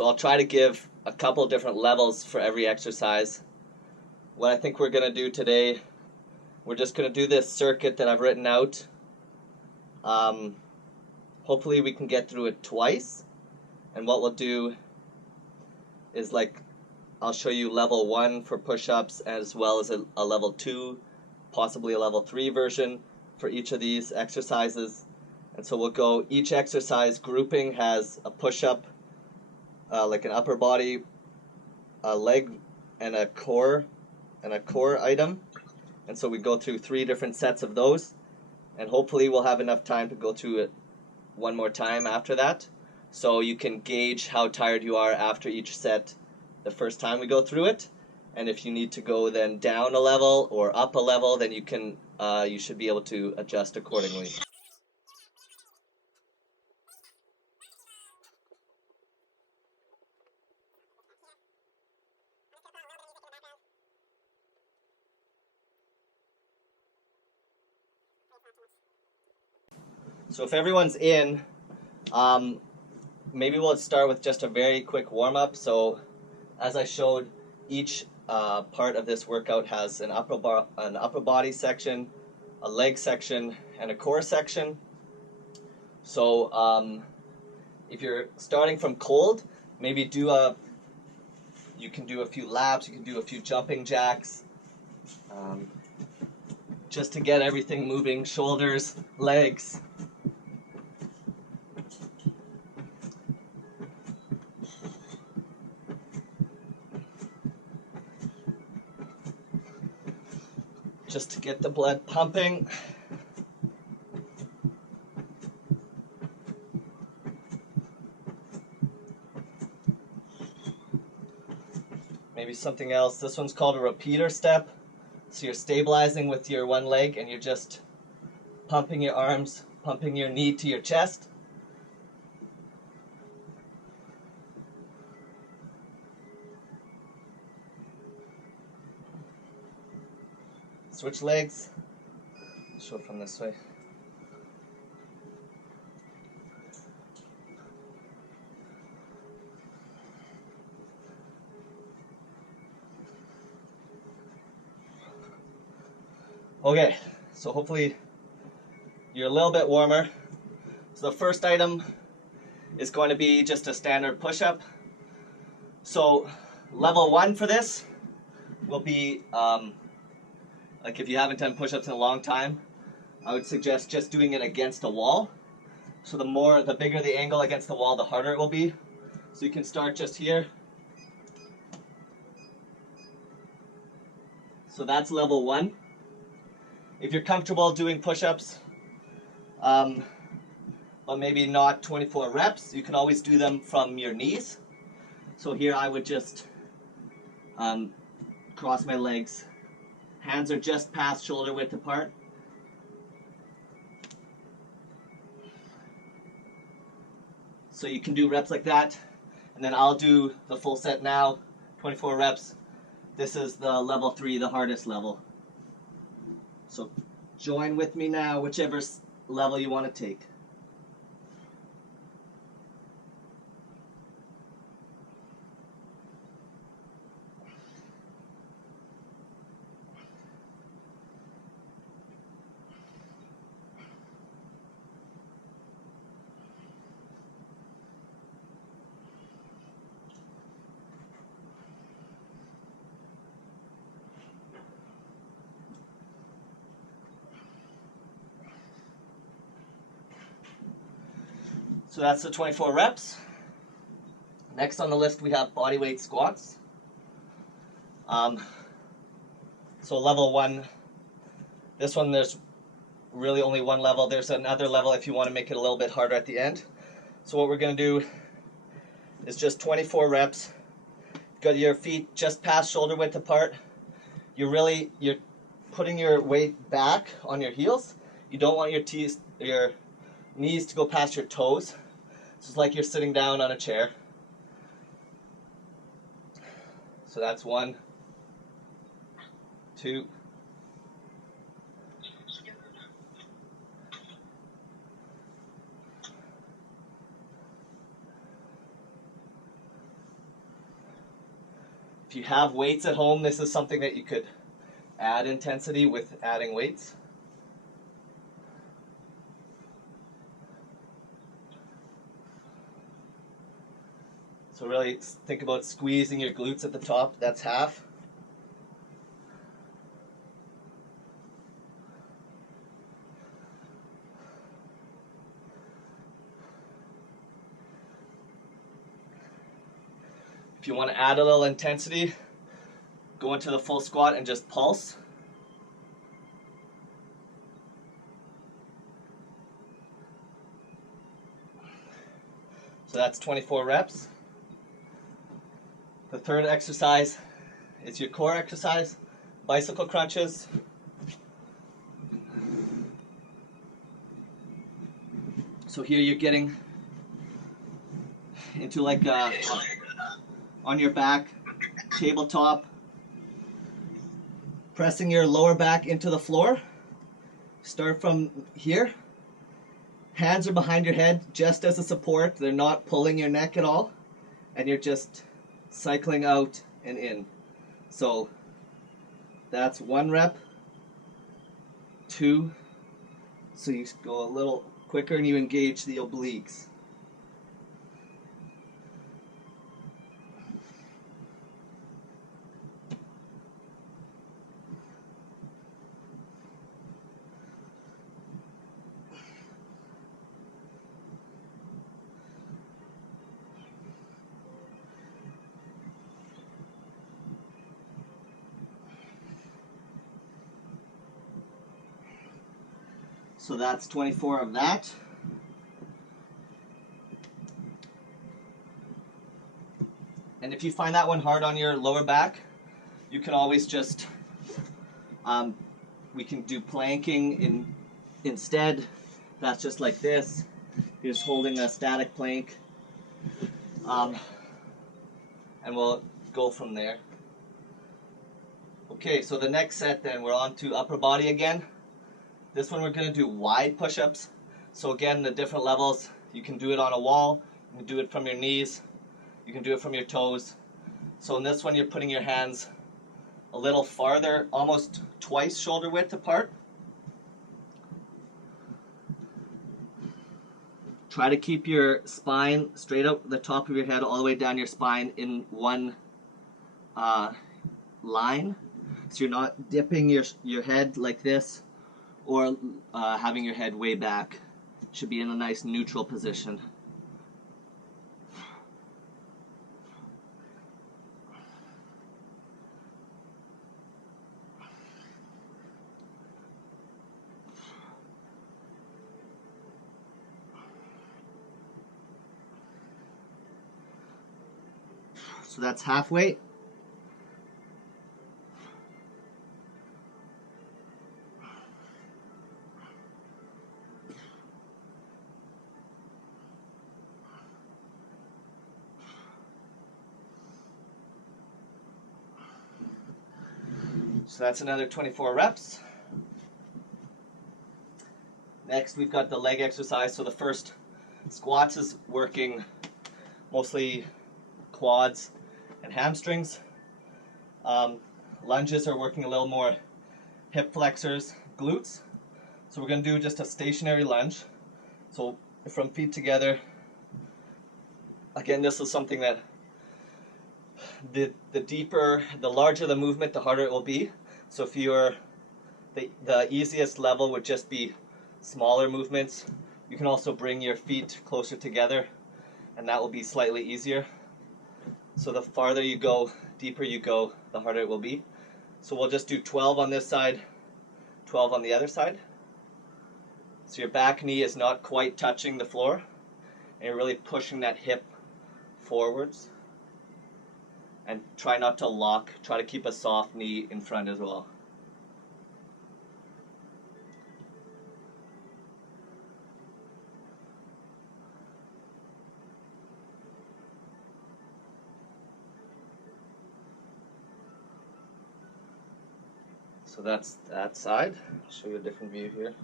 So I'll try to give a couple different levels for every exercise. What I think we're going to do today, we're just going to do this circuit that I've written out. Hopefully we can get through it twice. And what we'll do is, like, I'll show you level 1 for push-ups as well as a level 2, possibly a level 3 version for each of these exercises. And so we'll go, each exercise grouping has a push-up, like an upper body, a leg, and a core item. And so we go through 3 different sets of those. And hopefully we'll have enough time to go through it one more time after that. So you can gauge how tired you are after each set the first time we go through it. And if you need to go then down a level or up a level, then you can you should be able to adjust accordingly. So if everyone's in, maybe we'll start with just a very quick warm-up. So as I showed, each part of this workout has an upper body section, a leg section, and a core section. So if you're starting from cold, maybe you can do a few laps, you can do a few jumping jacks, just to get everything moving, shoulders, legs. Just to get the blood pumping. Maybe something else. This one's called a repeater step. So you're stabilizing with your one leg and you're just pumping your arms, pumping your knee to your chest. Switch legs. Show from this way. Okay, so hopefully you're a little bit warmer. So the first item is going to be just a standard push-up. So level 1 for this will be like if you haven't done push-ups in a long time, I would suggest just doing it against a wall. So the bigger the angle against the wall, the harder it will be. So you can start just here. So that's level 1. If you're comfortable doing push-ups, but maybe not 24 reps, you can always do them from your knees. So here I would just cross my legs. Hands are just past shoulder width apart. So you can do reps like that. And then I'll do the full set now, 24 reps. This is the level 3, the hardest level. So join with me now, whichever level you want to take. So that's the 24 reps. Next on the list we have bodyweight squats. So level 1, this one there's really only one level. There's another level if you want to make it a little bit harder at the end. So what we're going to do is just 24 reps. Got your feet just past shoulder width apart. You're putting your weight back on your heels. You don't want your knees to go past your toes. So it's like you're sitting down on a chair. So that's 1, 2, 3, If you have weights at home, this is something that you could add intensity with adding weights. So really think about squeezing your glutes at the top. That's half. If you want to add a little intensity, go into the full squat and just pulse. So that's 24 reps. The third exercise is your core exercise, bicycle crunches. So here you're getting into like on your back, tabletop, pressing your lower back into the floor. Start from here. Hands are behind your head just as a support. They're not pulling your neck at all. And you're just cycling out and in. So that's 1 rep, 2. So you go a little quicker and you engage the obliques. So that's 24 of that. And if you find that one hard on your lower back, you can always just, we can do planking instead. That's just like this. You're just holding a static plank. And we'll go from there. Okay, so the next set then, we're on to upper body again. This one we're going to do wide push-ups. So again, the different levels. You can do it on a wall. You can do it from your knees. You can do it from your toes. So in this one, you're putting your hands a little farther, almost twice shoulder width apart. Try to keep your spine straight up the top of your head all the way down your spine in one line. So you're not dipping your head like this, or having your head way back. Should be in a nice neutral position. So that's half weight. So that's another 24 reps. Next, we've got the leg exercise. So the first squats is working mostly quads and hamstrings. Lunges are working a little more hip flexors, glutes. So we're going to do just a stationary lunge. So from feet together. Again, this is something that the larger the movement, the harder it will be. So if you're, the easiest level would just be smaller movements. You can also bring your feet closer together, and that will be slightly easier. So the farther you go, deeper you go, the harder it will be. So we'll just do 12 on this side, 12 on the other side. So your back knee is not quite touching the floor, and you're really pushing that hip forwards. And try not to lock, try to keep a soft knee in front as well. So that's that side. I'll show you a different view here.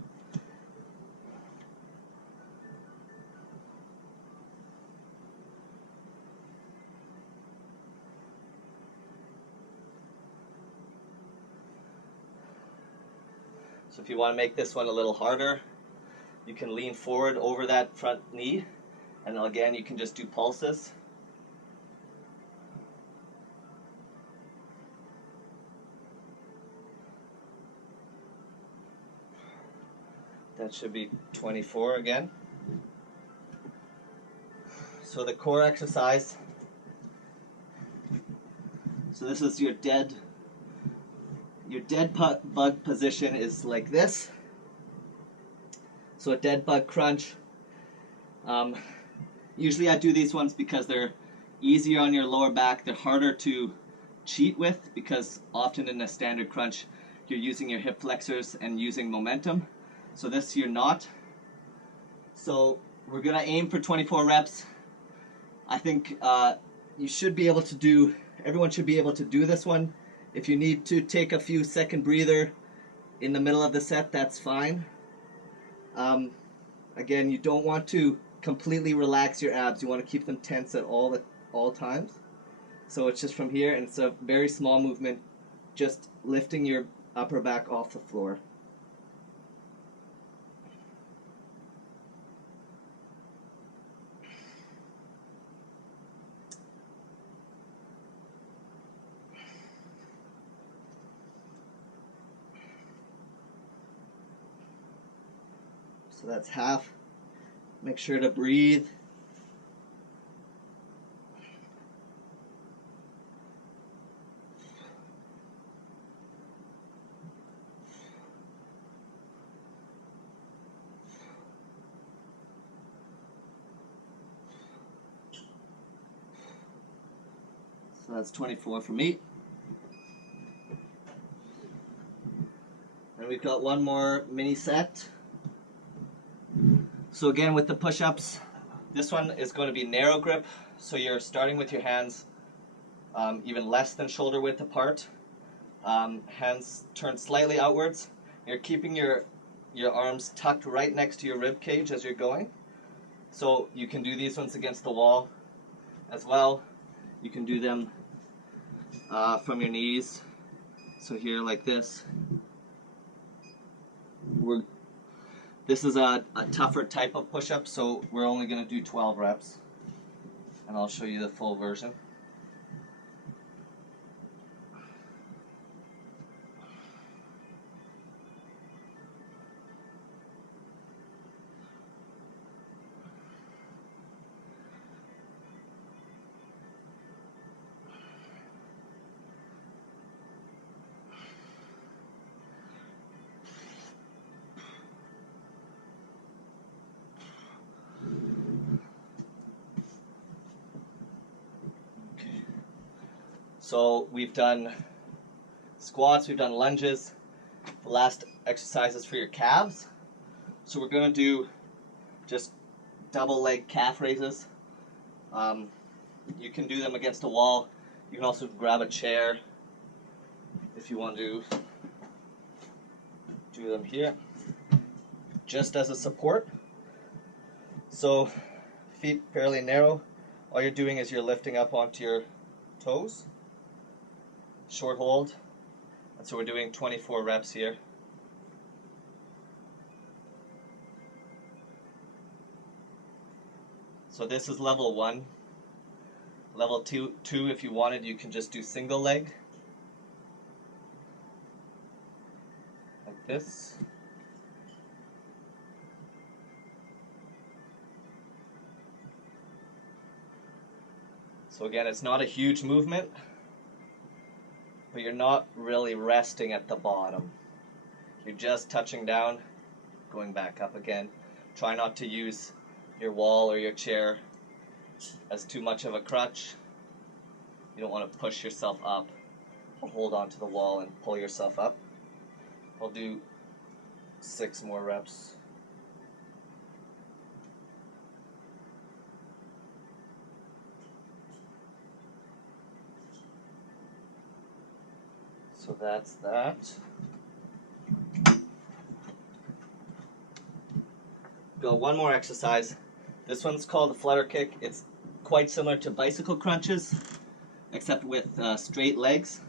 So if you want to make this one a little harder, you can lean forward over that front knee, and again you can just do pulses. That should be 24 again. So the core exercise, so this is your dead bug position is like this. So a dead bug crunch. Usually I do these ones because they're easier on your lower back. They're harder to cheat with because often in a standard crunch you're using your hip flexors and using momentum. So this you're not. So we're gonna aim for 24 reps. I think you should be able to do, everyone should be able to do this one. If you need to take a few second breather in the middle of the set, that's fine. Again, you don't want to completely relax your abs. You want to keep them tense at all times. So it's just from here, and it's a very small movement, just lifting your upper back off the floor. So that's half. Make sure to breathe. So that's 24 for me. And we've got one more mini set. So again, with the push-ups, this one is going to be narrow grip. So you're starting with your hands even less than shoulder width apart. Hands turned slightly outwards. You're keeping your arms tucked right next to your rib cage as you're going. So you can do these ones against the wall as well. You can do them from your knees. So here like this. This is a tougher type of push-up, so we're only going to do 12 reps. And I'll show you the full version. So we've done squats, we've done lunges. The last exercise is for your calves. So we're going to do just double leg calf raises. You can do them against a wall. You can also grab a chair if you want to do them here, just as a support. So feet fairly narrow. All you're doing is you're lifting up onto your toes. Short hold, and so we're doing 24 reps here. So this is level 1. Level 2, if you wanted, you can just do single leg, like this. So again, it's not a huge movement, but you're not really resting at the bottom. You're just touching down, going back up again. Try not to use your wall or your chair as too much of a crutch. You don't want to push yourself up or hold onto the wall and pull yourself up. I'll do 6 more reps. So that's that. Got one more exercise. This one's called the Flutter Kick. It's quite similar to bicycle crunches, except with straight legs.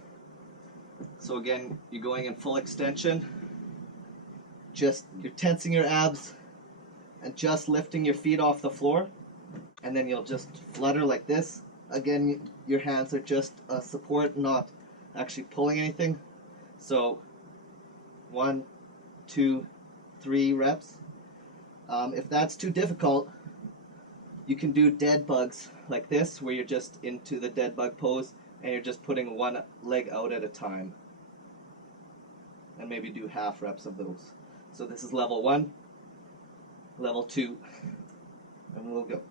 So again, you're going in full extension. you're tensing your abs and just lifting your feet off the floor, and then you'll just flutter like this. Again, your hands are just a support, not actually pulling anything. So 1, 2, 3 reps. If that's too difficult, you can do dead bugs like this, where you're just into the dead bug pose and you're just putting one leg out at a time, and maybe do half reps of those. So this is level 1, level 2, and we'll go.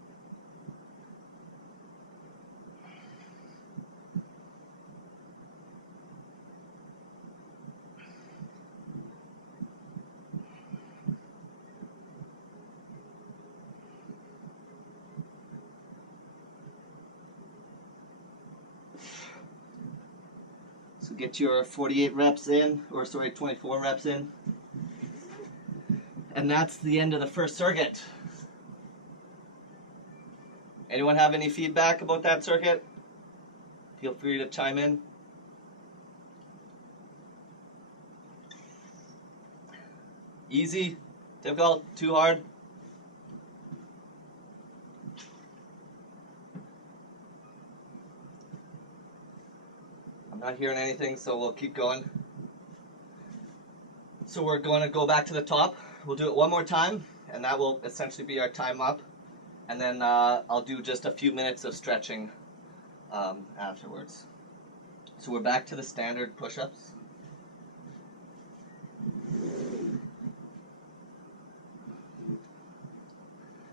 So get your 48 reps in, or sorry, 24 reps in. And that's the end of the first circuit. Anyone have any feedback about that circuit? Feel free to chime in. Easy? Difficult? Too hard? I'm not hearing anything, so we'll keep going. So we're going to go back to the top. We'll do it one more time, and that will essentially be our time up. And then I'll do just a few minutes of stretching afterwards. So we're back to the standard push-ups.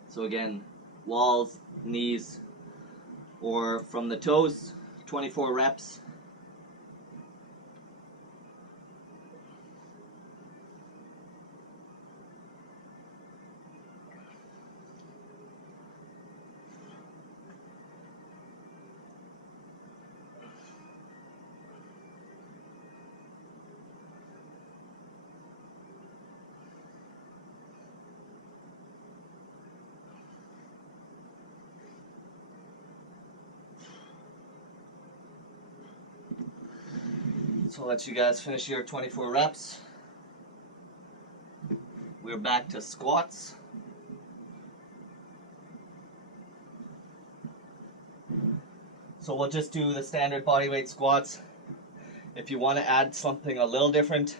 So again, walls, knees, or from the toes, 24 reps. So I'll let you guys finish your 24 reps. We're back to squats. So we'll just do the standard bodyweight squats. If you want to add something a little different,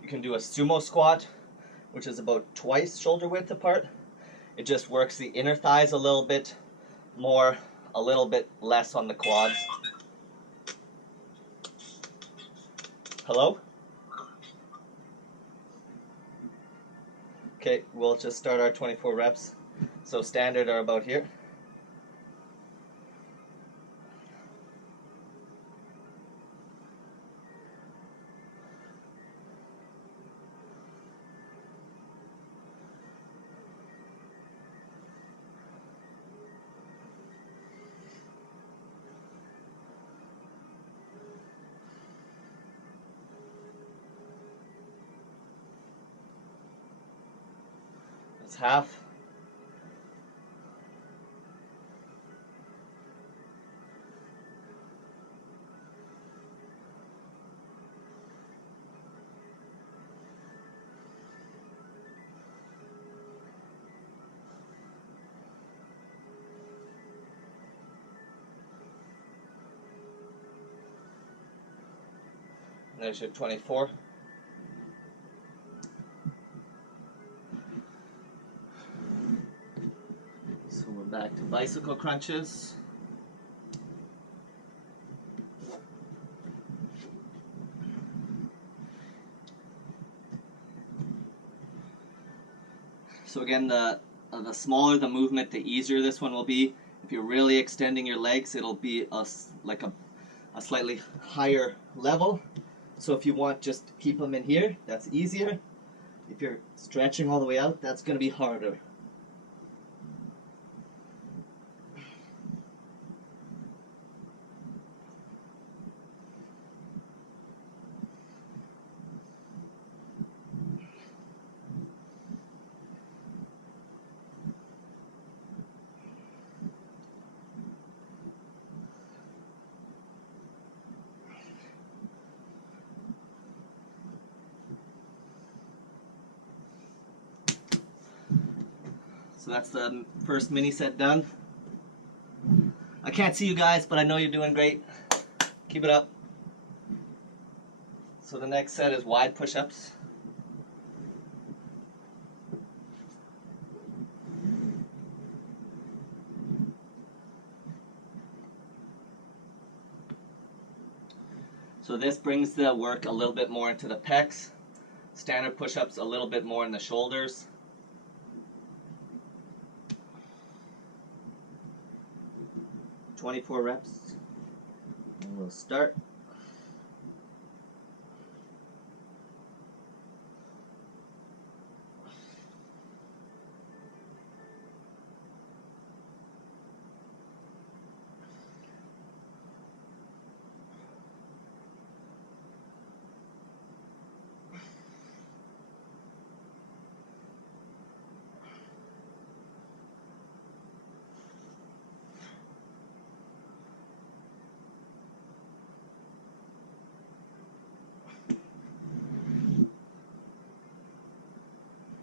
you can do a sumo squat, which is about twice shoulder width apart. It just works the inner thighs a little bit more, a little bit less on the quads. Hello? Okay, we'll just start our 24 reps. So standard are about here. That's half. And there's your 24. So we're back to bicycle crunches. So again, the smaller the movement, the easier this one will be. If you're really extending your legs, it'll be like a slightly higher level. So if you want, just keep them in here. That's easier. If you're stretching all the way out, that's going to be harder. So that's the first mini set done. I can't see you guys, but I know you're doing great. Keep it up. So the next set is wide push-ups. So this brings the work a little bit more into the pecs. Standard push-ups a little bit more in the shoulders. "24 reps. And we'll start.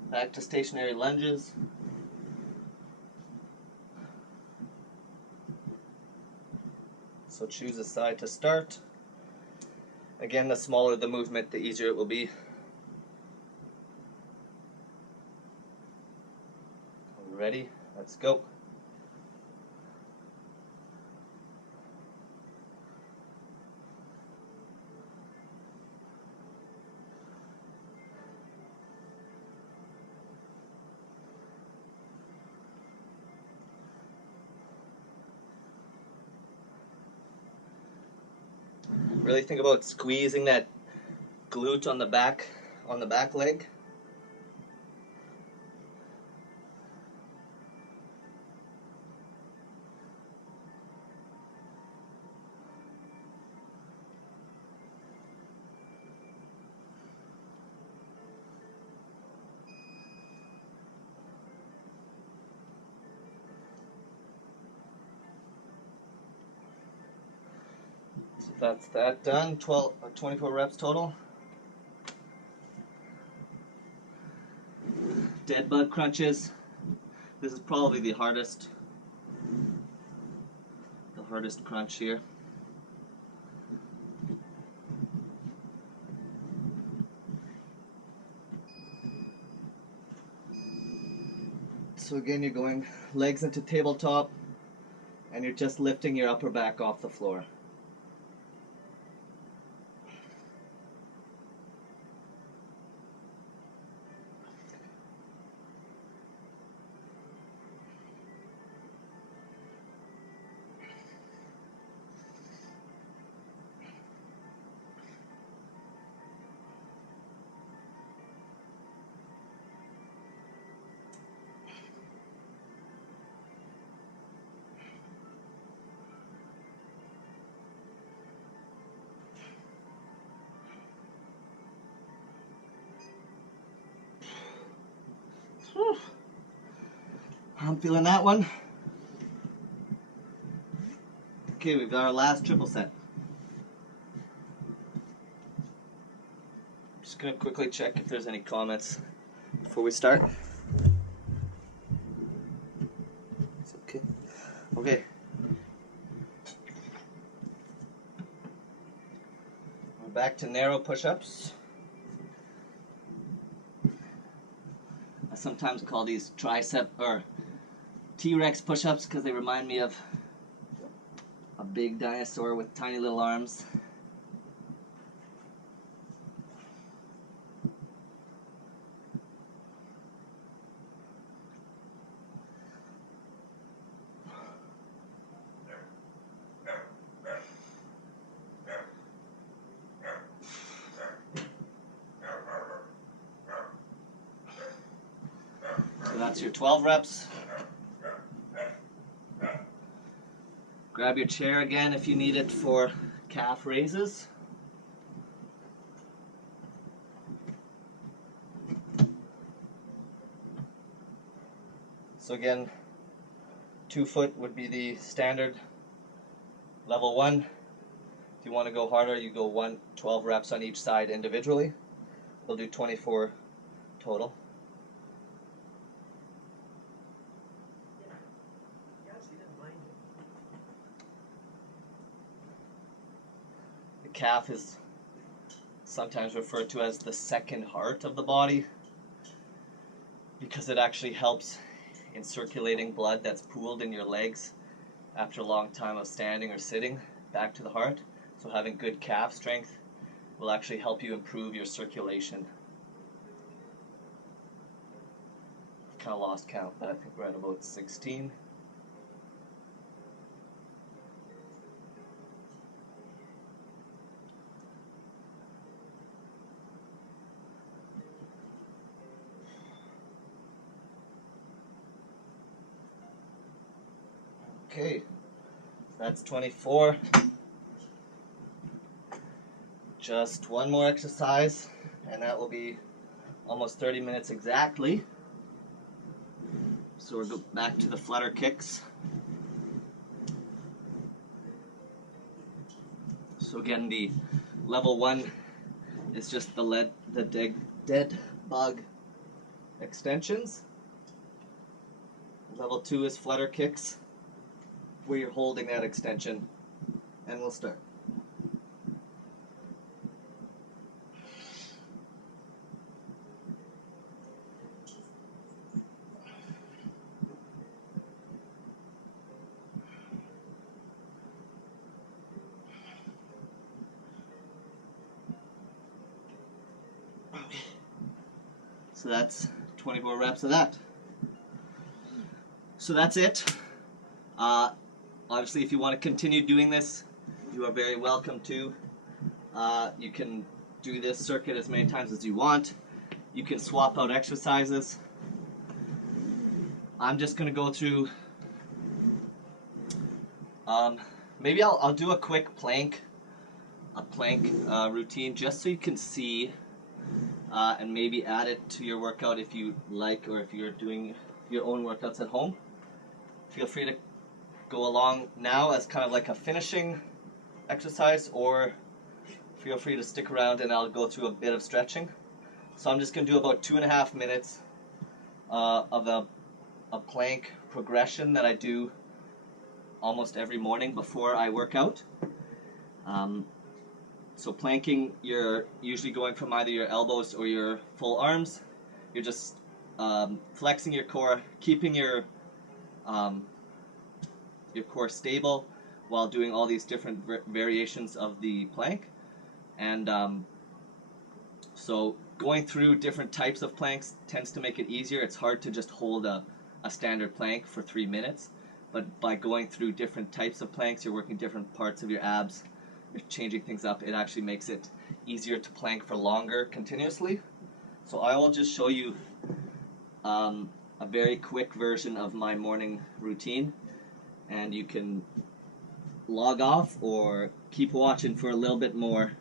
Back to stationary lunges. So choose a side to start. Again, the smaller the movement, the easier it will be. Ready? Let's go. Really think about squeezing that glute on the back leg. So that's that done. 24 reps total. Dead bug crunches. This is probably the hardest crunch here. So again, you're going legs into tabletop, and you're just lifting your upper back off the floor. I'm feeling that one. Okay, we've got our last triple set. I'm just going to quickly check if there's any comments before we start. It's okay. Okay. We're back to narrow push-ups. I sometimes call these tricep or T-Rex push-ups because they remind me of a big dinosaur with tiny little arms. So that's your 12 reps. Grab your chair again if you need it for calf raises. So again, 2 foot would be the standard level 1. If you want to go harder, you go 12 reps on each side individually. We'll do 24 total. calf is sometimes referred to as the second heart of the body because it actually helps in circulating blood that's pooled in your legs after a long time of standing or sitting back to the heart. So having good calf strength will actually help you improve your circulation. Kind of lost count, but I think we're at about 16. Okay, that's 24. Just one more exercise, and that will be almost 30 minutes exactly. So we'll go back to the Flutter Kicks. So again, the level 1 is just the dead bug extensions. Level 2 is Flutter Kicks, where you're holding that extension, and we'll start. So that's 24 reps of that. So that's it. Obviously, if you want to continue doing this, you are very welcome to. You can do this circuit as many times as you want. You can swap out exercises. I'm just going to go through, maybe I'll do a quick plank routine just so you can see, and maybe add it to your workout if you like, or if you're doing your own workouts at home. Feel free to go along now as kind of like a finishing exercise, or feel free to stick around and I'll go through a bit of stretching. So I'm just going to do about 2.5 minutes of a plank progression that I do almost every morning before I work out. So planking, you're usually going from either your elbows or your full arms. You're just flexing your core, keeping your core stable while doing all these different variations of the plank. And so going through different types of planks tends to make it easier. It's hard to just hold a standard plank for 3 minutes, but by going through different types of planks, you're working different parts of your abs, you're changing things up. It actually makes it easier to plank for longer continuously. So I will just show you a very quick version of my morning routine, and you can log off or keep watching for a little bit more.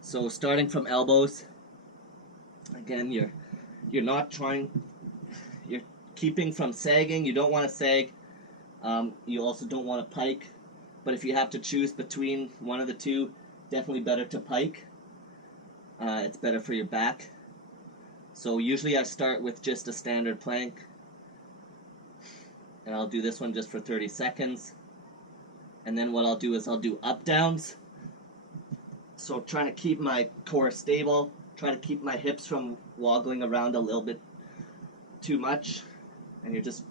So starting from elbows, again, you're keeping from sagging. You don't want to sag. You also don't want to pike, but if you have to choose between one of the two, definitely better to pike. It's better for your back. So usually I start with just a standard plank, and I'll do this one just for 30 seconds. And then what I'll do is I'll do up downs. So trying to keep my core stable, try to keep my hips from woggling around a little bit too much, and you're just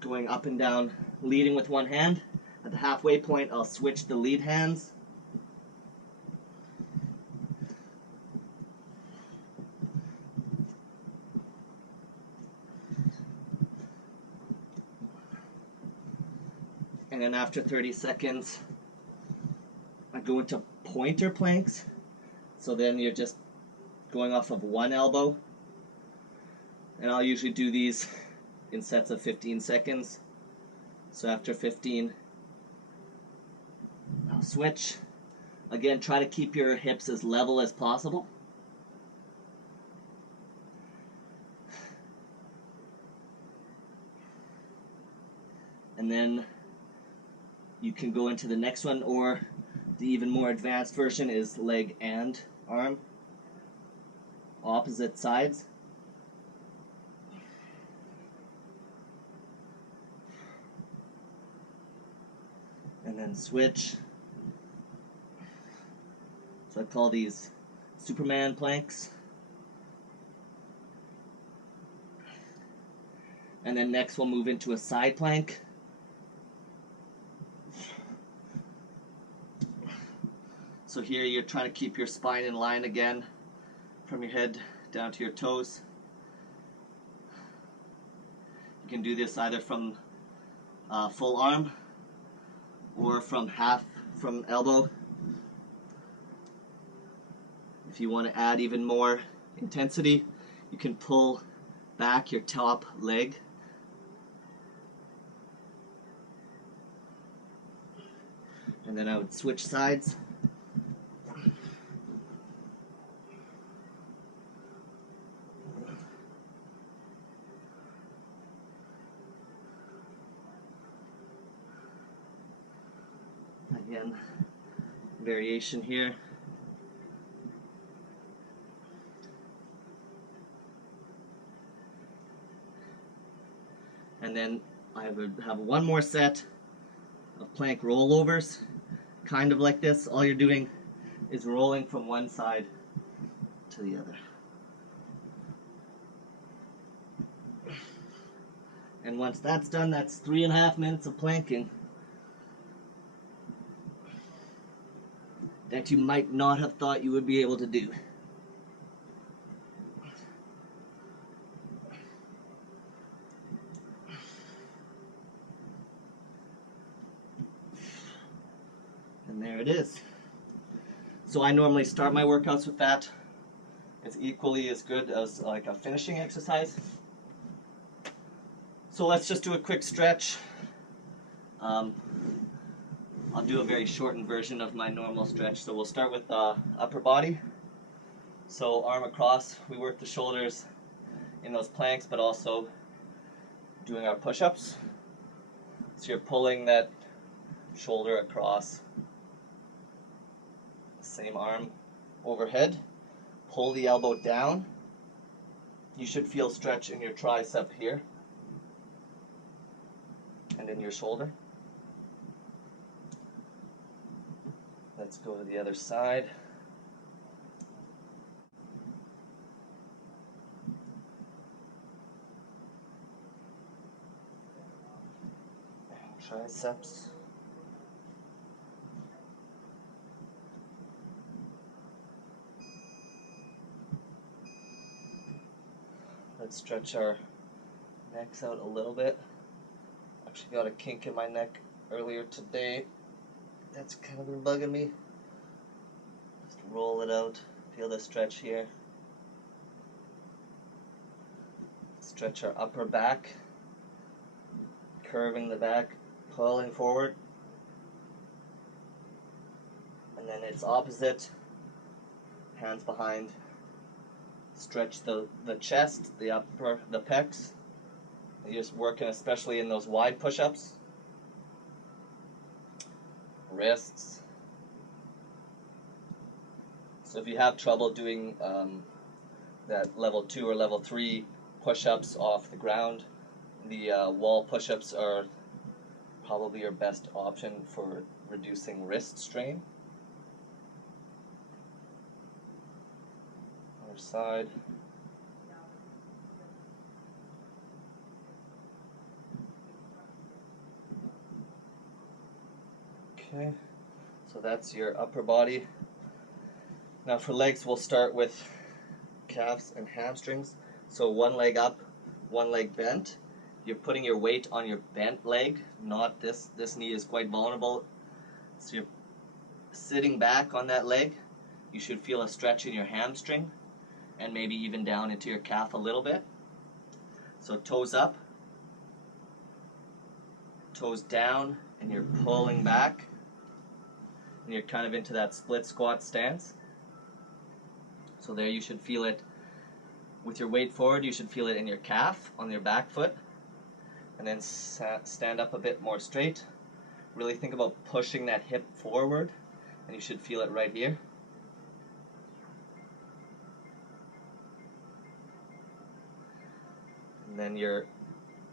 going up and down, leading with one hand. At the halfway point, I'll switch the lead hands. And then after 30 seconds, I go into pointer planks. So then you're just going off of one elbow. And I'll usually do these in sets of 15 seconds. So after 15, I'll switch. Again, try to keep your hips as level as possible. And then you can go into the next one, or the even more advanced version is leg and arm, opposite sides. then switch. So I call these Superman planks. And then next we'll move into a side plank. So here you're trying to keep your spine in line again, from your head down to your toes. You can do this either from full arm or from elbow. If you want to add even more intensity, you can pull back your top leg. And then I would switch sides. Again, variation here. And then I would have one more set of plank rollovers, kind of like this. All you're doing is rolling from one side to the other. And once that's done, that's 3.5 minutes of planking that you might not have thought you would be able to do. And there it is. So I normally start my workouts with that. It's equally as good as like a finishing exercise. So let's just do a quick stretch. I'll do a very shortened version of my normal stretch. So we'll start with upper body. So arm across, we work the shoulders in those planks, but also doing our push-ups. So you're pulling that shoulder across, same arm overhead, pull the elbow down. You should feel stretch in your tricep here and in your shoulder. Let's go to the other side. Triceps. Let's stretch our necks out a little bit. Actually got a kink in my neck earlier today. That's kind of been bugging me. Just roll it out. Feel the stretch here. Stretch our upper back. Curving the back, pulling forward. And then it's opposite. Hands behind. Stretch the chest, the upper, the pecs. You're just working especially in those wide push-ups. Wrists. So if you have trouble doing that level 2 or level 3 push-ups off the ground, the wall push-ups are probably your best option for reducing wrist strain. Other side. Okay, so that's your upper body. Now for legs, we'll start with calves and hamstrings. So one leg up, one leg bent. You're putting your weight on your bent leg, not this. This knee is quite vulnerable. So you're sitting back on that leg. You should feel a stretch in your hamstring and maybe even down into your calf a little bit. So toes up, toes down, and you're pulling back. And you're kind of into that split squat stance. So there you should feel it with your weight forward. You should feel it in your calf, on your back foot. And then stand up a bit more straight. Really think about pushing that hip forward, and you should feel it right here. And then you're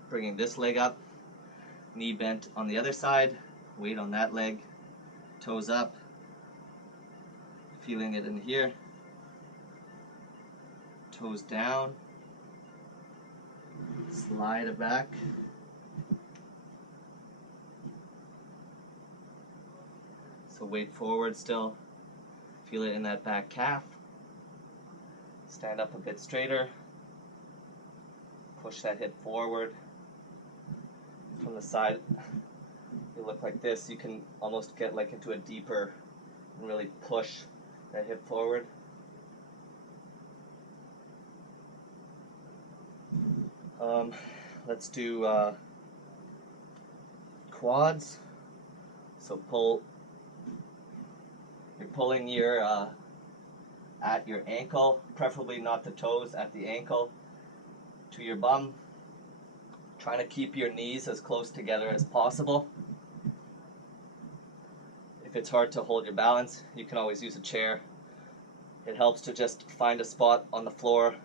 bringing this leg up, knee bent on the other side, Weight on that leg, toes up, feeling it in here, toes down, slide it back, so weight forward still, feel it in that back calf, stand up a bit straighter, push that hip forward. From the side, you look like this, you can almost get like into a deeper and really push that hip forward. Let's do quads. So you're pulling your at your ankle, preferably not the toes, at the ankle to your bum. Trying to keep your knees as close together as possible. If it's hard to hold your balance, you can always use a chair. It helps to just find a spot on the floor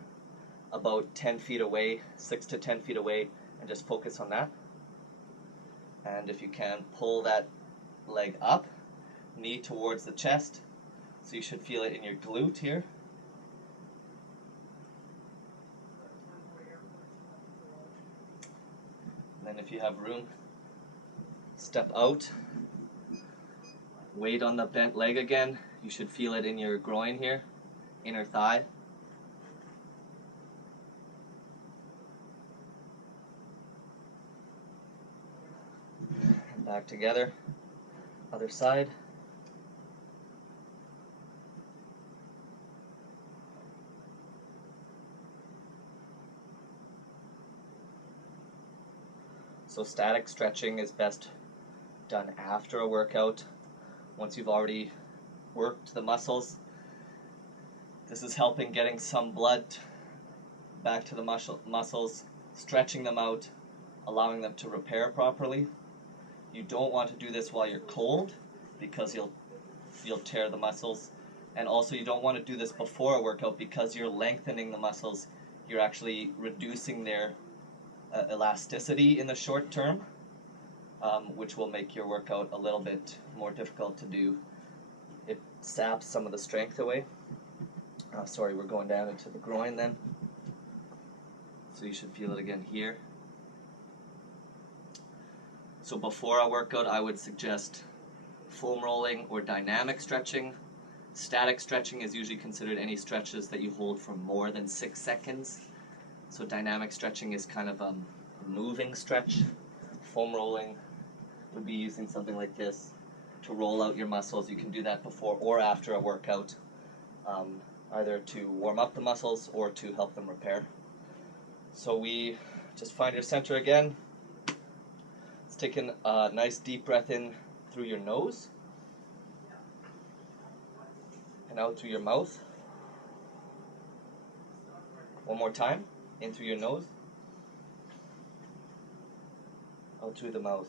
about 10 feet away, 6 to 10 feet away, and just focus on that. And if you can, pull that leg up, knee towards the chest, so you should feel it in your glute here. And then if you have room, step out, weight on the bent leg again. You should feel it in your groin here, inner thigh. And back together, other side. So static stretching is best done after a workout, once you've already worked the muscles. This is helping getting some blood back to the muscles, stretching them out, allowing them to repair properly. You don't want to do this while you're cold because you'll tear the muscles. And also you don't want to do this before a workout because you're lengthening the muscles. You're actually reducing their elasticity in the short term, which will make your workout a little bit more difficult to do. It saps some of the strength away. Sorry, we're going down into the groin then. So you should feel it again here. So before a workout, I would suggest foam rolling or dynamic stretching. Static stretching is usually considered any stretches that you hold for more than 6 seconds. So dynamic stretching is kind of a moving stretch. Foam rolling would be using something like this to roll out your muscles. You can do that before or after a workout, either to warm up the muscles or to help them repair. So we just find your center again. Let's take a nice deep breath in through your nose and out through your mouth. One more time. In through your nose, out through the mouth.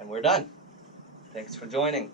And we're done. Thanks for joining.